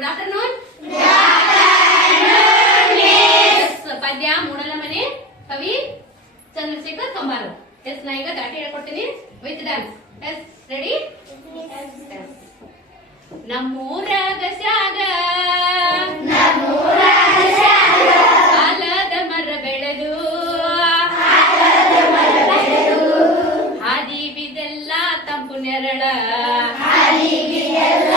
Good afternoon. ಪದ್ಯ ಮೂಡಲ ಮನೆ ಕವಿ ಚಂದ್ರಶೇಖರ್ ಕಂಬಾರು. ಎಸ್ ನಾ ಈಗ ದಾಟಿ ಹೇಳ್ಕೊಡ್ತೀನಿ ವಿತ್ ಡ್ಯಾನ್ಸ್. Yes ready? ನಮ್ಮೂರಾಗ ಶಾಗ ಆಲದ ಮರ ಬೆಳೆದು ಹಾದಿ ಬಿದೆಲ್ಲ ತಂಪು ನೆರಳ ಹಾದಿ ಬಿದೆಲ್ಲ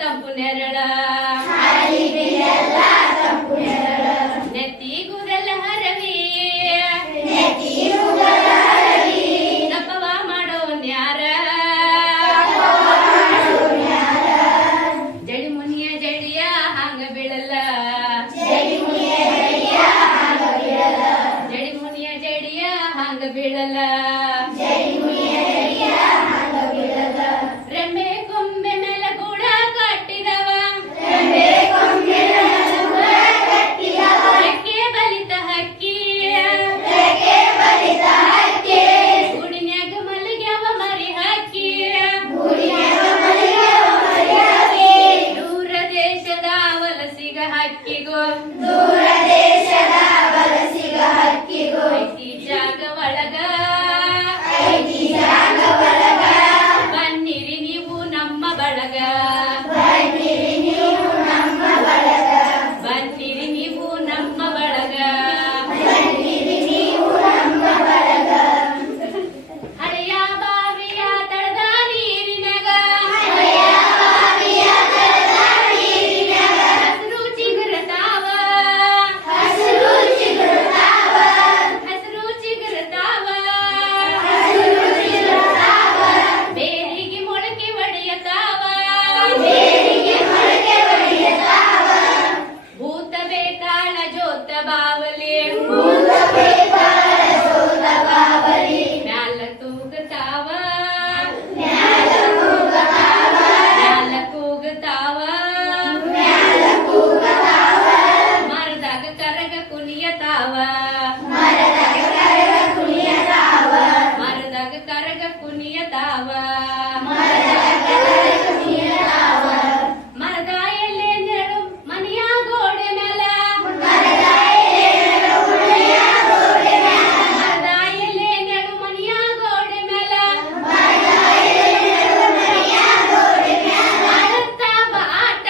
ತಂಪು ನೆರಳ ನೆತ್ತಿಗುದಲ ಹರವಿ ದಪ್ಪವ ಮಾಡೋನ್ಯಾರ ಜಡಿ ಮುನಿಯ ಜಡಿಯ ಹಾಂಗ ಬೀಳಲ್ಲ ಜಡಿ ಮುನಿಯ ಜಡಿಯ ಹಾಂಗ ಬೀಳಲ್ಲ ರೆಂಬೆ ಕೊಂಬೆ ಮೇಲೆ ಕೂಡ ಕಟ್ಟಿದವ ರೆಕ್ಕೆ ಬಲಿತ ಹಕ್ಕಿ ಗೂಡಿನ್ಯಾಗ ಮಲಗ್ಯಾವ ಮರಿ ಹಕ್ಕಿ ದೂರ ದೇಶದ ವಲಸಿಗ ಹಕ್ಕಿಗೋ ಐತಿ ಜಾಗ ಒಳಗ ಬನ್ನಿರಿ ನೀವು ನಮ್ಮ ಬಳಗ ಬನ್ನಿರಿ ನೀವು ನಮ್ಮ ಬಳಗ ಹಳೆಯ ಬಾವಿಯ ತಳದ ನೀರಿನಾಗ ಹಸಿರು ಚಿಗುರತಾವ ಬೇರಿಗೆ ಮೊಳಕೆ ಒಡೆಯತಾವ ಭೂತ ಬೇತಾಳ ಜೋತ ಬಾವಲಿ ಮ್ಯಾಲ ತೂಗತಾವ ಮರದಾಗ ಕರಗ ಕುಣಿಯತಾವ ಮರದಾಗ ಕರಗ ಕುಣಿಯತಾವ ಮರದ ಎಲೆ ನೆರಳು ಮನೆಯ ಗೋಡೆ ಮೇಲ ಮರದ ಎಲೆ ನೆರಳು ಮನೆಯ ಗೋಡೆ ಮೇಲ ಆಡತಾವ ಆಟ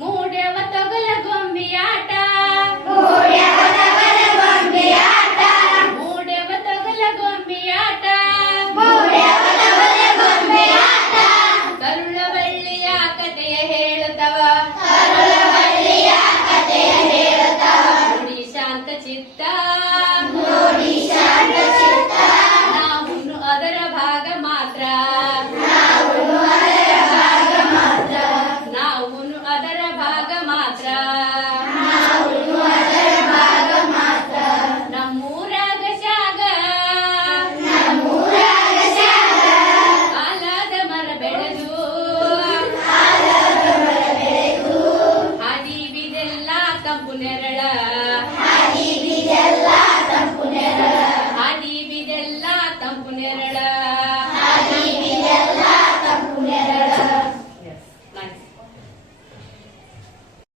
ಮೂಡ್ಯವ ತೊಗಲ ಗೊಂಬೆಯಾಟ ಮೂಡ್ಯವ ತೊಗಲ ಗೊಂಬೆಯಾಟ ಕರುಳ ಬಳ್ಳಿಯ ಕಥೆಯ ಹೇಳುತ್ತವ ನುಡಿ ಶಾಂತ ಚಿತ್ತ